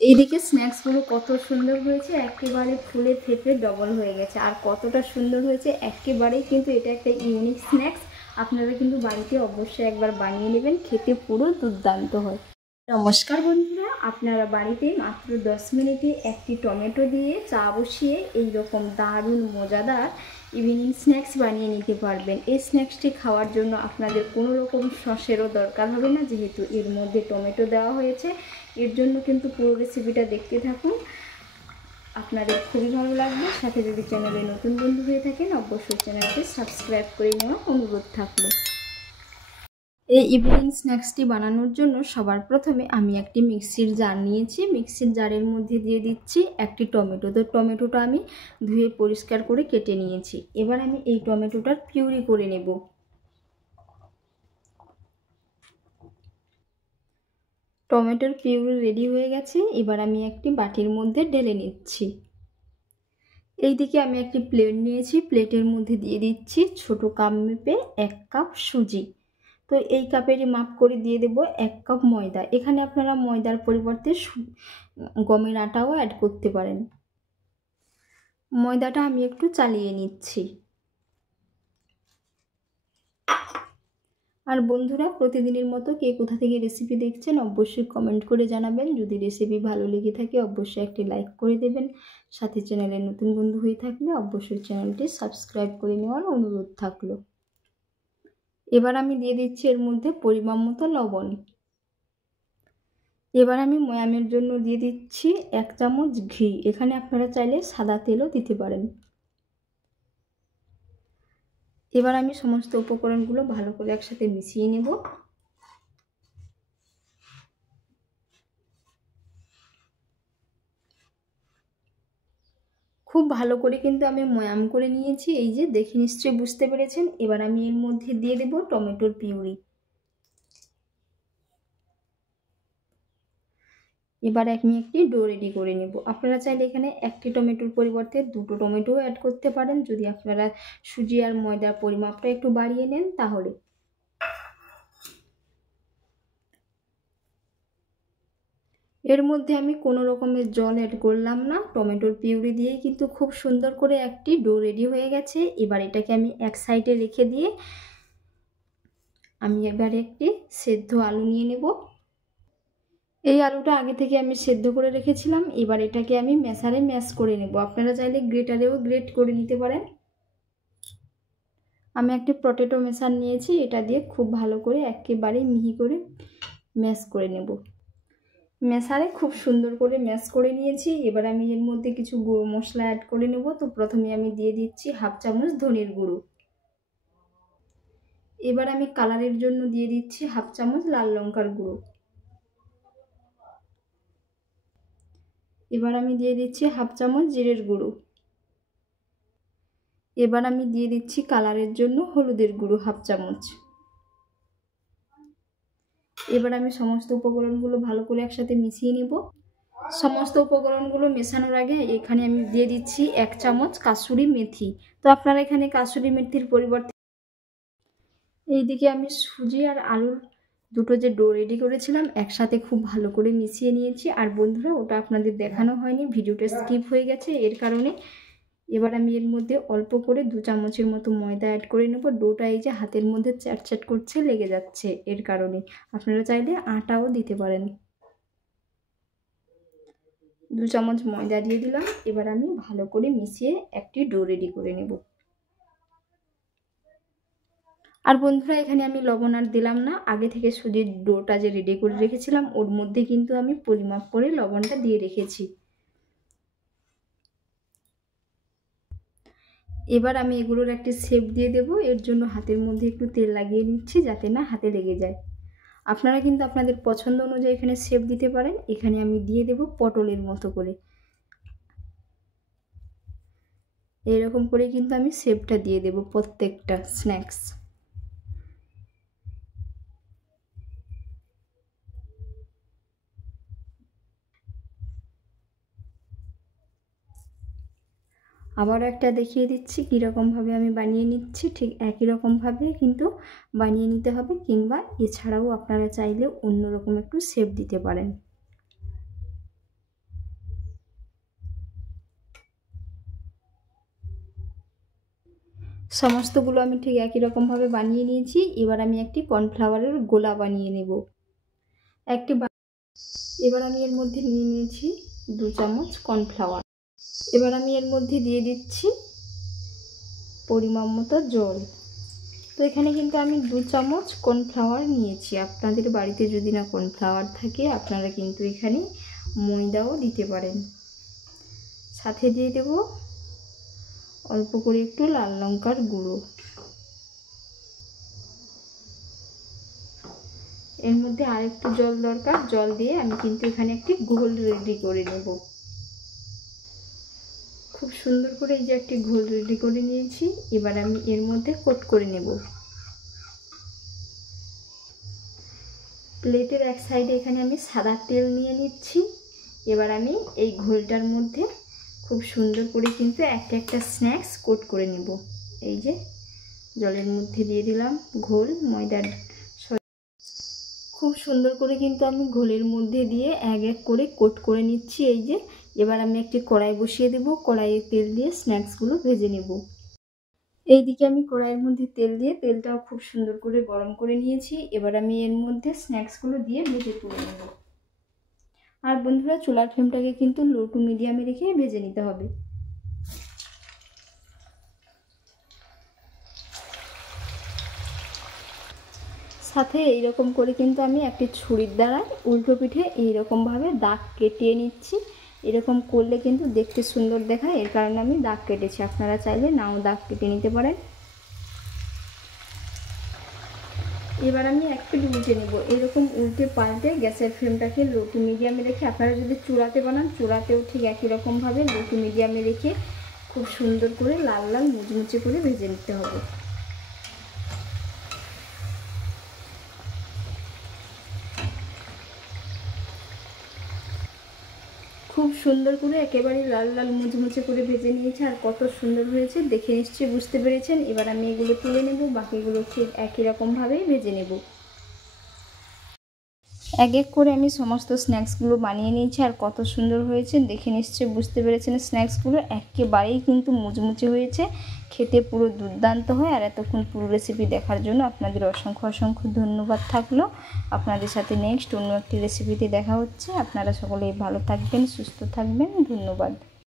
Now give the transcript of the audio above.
এইদিকে স্ন্যাক্সগুলো কত সুন্দর হয়েছে, একেবারে ফুলে ফেপে ডবল হয়ে গেছে। আর কতটা সুন্দর হয়েছে একেবারেই, কিন্তু এটা একটা ইউনিক স্ন্যাক্স। আপনারা কিন্তু বাড়িতে অবশ্যই একবার বানিয়ে নেবেন, খেতে পুরো দুর্দান্ত হয়। নমস্কার বন্ধুরা, আপনারা বাড়িতে মাত্র 10 মিনিটে একটি টমেটো দিয়ে চা বসিয়ে এইরকম দারুণ মজাদার ইভিনিং স্ন্যাক্স বানিয়ে নিতে পারবেন। এই স্ন্যাক্সটি খাওয়ার জন্য আপনাদের কোনো রকম সসেরও দরকার হবে না, যেহেতু এর মধ্যে টমেটো দেওয়া হয়েছে। এর জন্য কিন্তু পুরো রেসিপিটা দেখতে থাকুন, আপনাদের খুবই ভালো লাগবে। সাথে যদি চ্যানেলে নতুন বন্ধু হয়ে থাকেন, অবশ্যই চ্যানেলটি সাবস্ক্রাইব করে নেওয়ার অনুরোধ থাকলো। এই ইভিনিং স্ন্যাক্সটি বানানোর জন্য সবার প্রথমে আমি একটি মিক্সির জার নিয়েছি। মিক্সির জারের মধ্যে দিয়ে দিচ্ছি একটি টমেটো। তো টমেটোটা আমি ধুয়ে পরিষ্কার করে কেটে নিয়েছি। এবার আমি এই টমেটোটার পিউরি করে নেব। টমেটোর পিউরি রেডি হয়ে গেছে। এবার আমি একটি বাটির মধ্যে ঢেলে নিচ্ছি। এইদিকে আমি একটি প্লেট নিয়েছি, প্লেটের মধ্যে দিয়ে দিচ্ছি ছোট কাপ মেপে 1 কাপ সুজি। তো এই কাপেরই মাপ করে দিয়ে দেব 1 কাপ ময়দা। এখানে আপনারা ময়দার পরিবর্তে গমের আটাও অ্যাড করতে পারেন। ময়দাটা আমি একটু চালিয়ে নিচ্ছি। আর বন্ধুরা, প্রতিদিনের মতো কে কোথা থেকে রেসিপি দেখছেন অবশ্যই কমেন্ট করে জানাবেন। যদি রেসিপি ভালো লেগে থাকে অবশ্যই একটি লাইক করে দেবেন। সাথে চ্যানেলের নতুন বন্ধু হয়ে থাকলে অবশ্যই চ্যানেলটি সাবস্ক্রাইব করে নেওয়ার অনুরোধ থাকলো। এবার আমি দিয়ে দিচ্ছি এর মধ্যে পরিমাণ মতো লবণ। এবার আমি ময়ামের জন্য দিয়ে দিচ্ছি 1 চামচ ঘি। এখানে আপনারা চাইলে সাদা তেলও দিতে পারেন। এবার আমি সমস্ত উপকরণগুলো ভালো করে একসাথে মিশিয়ে নেব। খুব ভালো করে কিন্তু আমি ময়াম করে নিয়েছি, এই যে দেখে নিশ্চয়ই বুঝতে পেরেছেন। এবার আমি এর মধ্যে দিয়ে দেব টমেটোর পিউরি। এবার আমি একটি ডো রেডি করে নেব। আপনারা চাইলে এখানে একটি টমেটোর পরিবর্তে 2টো টমেটো অ্যাড করতে পারেন, যদি আপনারা সুজি আর ময়দার পরিমাপটা একটু বাড়িয়ে নেন তাহলে। এর মধ্যে আমি কোনো রকমের জল অ্যাড করলাম না, টমেটোর পিউরি দিয়েই কিন্তু খুব সুন্দর করে একটি ডো রেডি হয়ে গেছে। এবার এটাকে আমি এক সাইডে রেখে দিয়ে আমি এবার একটি সেদ্ধ আলু নিয়ে নেব। এই আলুটা আগে থেকে আমি সেদ্ধ করে রেখেছিলাম। এবার এটাকে আমি ম্যাশারে ম্যাশ করে নেব। আপনারা চাইলে গ্রেটারেও গ্রেট করে নিতে পারেন। আমি একটি পটেটো ম্যাশার নিয়েছি, এটা দিয়ে খুব ভালো করে একেবারে মিহি করে ম্যাশ করে নেব। ম্যাশারে খুব সুন্দর করে ম্যাশ করে নিয়েছি। এবার আমি এর মধ্যে কিছু গুঁড়ো মশলা অ্যাড করে নেব। তো প্রথমে আমি দিয়ে দিচ্ছি 1/2 চামচ ধনের গুঁড়ো। এবার আমি কালারের জন্য দিয়ে দিচ্ছি 1/2 চামচ লাল লঙ্কার গুঁড়ো। এবার আমি দিয়ে দিচ্ছি 1/2 চামচ জিরের গুঁড়ো। এবার আমি দিয়ে দিচ্ছি কালারের জন্য হলুদের গুঁড়ো 1/2 চামচ। এবার আমি সমস্ত উপকরণগুলো ভালো করে একসাথে মিশিয়ে নেব। সমস্ত উপকরণগুলো মেশানোর আগে এখানে আমি দিয়ে দিচ্ছি 1 চামচ কাসুরি মেথি। তো আপনারা এখানে কাসুরি মেথির পরিবর্তে, এইদিকে আমি সুজি আর আলুর দুটো যে ডো রেডি করেছিলাম একসাথে খুব ভালো করে মিশিয়ে নিয়েছি। আর বন্ধুরা, ওটা আপনাদের দেখানো হয়নি, ভিডিওটা স্কিপ হয়ে গেছে এর কারণে। এবার আমি এর মধ্যে অল্প করে 2 চামচের মতো ময়দা অ্যাড করে নেব। ডোটা এই যে হাতের মধ্যে চ্যাটচ্যাট করছে, লেগে যাচ্ছে, এর কারণে। আপনারা চাইলে আটাও দিতে পারেন। 2 চামচ ময়দা দিয়ে দিলাম। এবার আমি ভালো করে মিশিয়ে একটি ডো রেডি করে নেব। আর বন্ধুরা, এখানে আমি লবণ আর দিলাম না, আগে থেকে সুজির ডোটা যে রেডি করে রেখেছিলাম ওর মধ্যে কিন্তু আমি পরিমাপ করে লবণটা দিয়ে রেখেছি। এবার আমি এগুলোর একটি শেপ দিয়ে দেব। এর জন্য হাতের মধ্যে একটু তেল লাগিয়ে নিচ্ছি, যাতে না হাতে লেগে যায়। আপনারা কিন্তু আপনাদের পছন্দ অনুযায়ী এখানে শেপ দিতে পারেন। এখানে আমি দিয়ে দেব পটলের মতো করে। এরকম করে কিন্তু আমি শেপটা দিয়ে দেব প্রত্যেকটা স্ন্যাক্স। আবারও একটা দেখিয়ে দিচ্ছি কীরকমভাবে আমি বানিয়ে নিচ্ছি। ঠিক একই রকমভাবে কিন্তু বানিয়ে নিতে হবে, কিংবা এছাড়াও আপনারা চাইলে অন্যরকম একটু শেপ দিতে পারেন। সমস্তগুলো আমি ঠিক একই রকমভাবে বানিয়ে নিয়েছি। এবার আমি একটি কর্নফ্লাওয়ারের গোলা বানিয়ে নেব। এবার আমি এর মধ্যে নিয়ে নিয়েছি 2 চামচ কর্নফ্লাওয়ার। এবার আমি এর মধ্যে দিয়ে দিচ্ছি পরিমাণ মতো জল। তো এখানে কিন্তু আমি 2 চামচ কর্নফ্লাওয়ার নিয়েছি। আপনাদের বাড়িতে যদি না কর্নফ্লাওয়ার থাকে আপনারা কিন্তু এখানে ময়দাও দিতে পারেন। সাথে দিয়ে দেব অল্প করে একটু লাল লঙ্কার গুঁড়ো। এর মধ্যে আরেকটু জল দরকার, জল দিয়ে আমি কিন্তু এখানে একটি ঘোল রেডি করে নেব। খুব সুন্দর করে এই যে একটি ঘোল রেডি করে নিয়েছি। এবার আমি এর মধ্যে কোট করে নেব। প্লেটের এক সাইডে এখানে আমি সাদা তেল নিয়ে নিচ্ছি। এবার আমি এই ঘোলটার মধ্যে খুব সুন্দর করে কিন্তু একটা স্ন্যাক্স কোট করে নেব। এই যে জলের মধ্যে দিয়ে দিলাম ঘোল, ময়দার খুব সুন্দর করে কিন্তু আমি ঘোলের মধ্যে দিয়ে এক করে কোট করে নিচ্ছি। এই যে এবার আমি একটি কড়াই বসিয়ে দেব। কড়াইয়ে তেল দিয়ে স্ন্যাক্সগুলো ভেজে নেব। এইদিকে আমি কড়াইয়ের মধ্যে তেল দিয়ে তেলটাও খুব সুন্দর করে গরম করে নিয়েছি। এবার আমি এর মধ্যে স্ন্যাক্সগুলো দিয়ে ভেজে তুলে নেব। আর বন্ধুরা, চুলার ফ্লেমটাকে কিন্তু লো টু মিডিয়ামে রেখে ভেজে নিতে হবে। সাথে এইরকম করে কিন্তু আমি একটি ছুরির দ্বারা উল্টো পিঠে এইরকমভাবে দাগ কেটে নিচ্ছি। এরকম করলে কিন্তু দেখতে সুন্দর দেখায়, এর কারণে আমি দাগ কেটেছি। আপনারা চাইলে নাও দাগ কেটে নিতে পারেন। এবার আমি এক পিঠ উল্টে নেব। এরকম উল্টে পাল্টে গ্যাসের ফ্লেমটাকে লো টু মিডিয়ামে রেখে, আপনারা যদি চূড়াতে বানান চূড়াতেও ঠিক একই রকমভাবে লো টু মিডিয়ামে রেখে খুব সুন্দর করে লাল লাল মুচমুচে করে ভেজে নিতে হবে। খুব সুন্দর করে একেবারে লাল লাল মুচমুচে করে ভেজে নিয়েছি। আর কত সুন্দর হয়েছে দেখে নিশ্চয়ই বুঝতে পেরেছেন। এবার আমি এগুলো তুলে নেব, বাকিগুলো ঠিক একই রকমভাবেই ভেজে নেব। এক করে আমি সমস্ত স্ন্যাক্সগুলো বানিয়ে নিয়েছি। আর কত সুন্দর হয়েছে দেখে নিশ্চয়ই বুঝতে পেরেছেন। স্ন্যাক্সগুলো একেবারেই কিন্তু মুচমুচে হয়েছে, খেতে পুরো দুর্দান্ত হয়। আর এতক্ষণ পুরো রেসিপি দেখার জন্য আপনাদের অসংখ্য অসংখ্য ধন্যবাদ থাকলো। আপনাদের সাথে নেক্সট অন্য একটি রেসিপিতে দেখা হচ্ছে। আপনারা সকলেই ভালো থাকবেন, সুস্থ থাকবেন। ধন্যবাদ।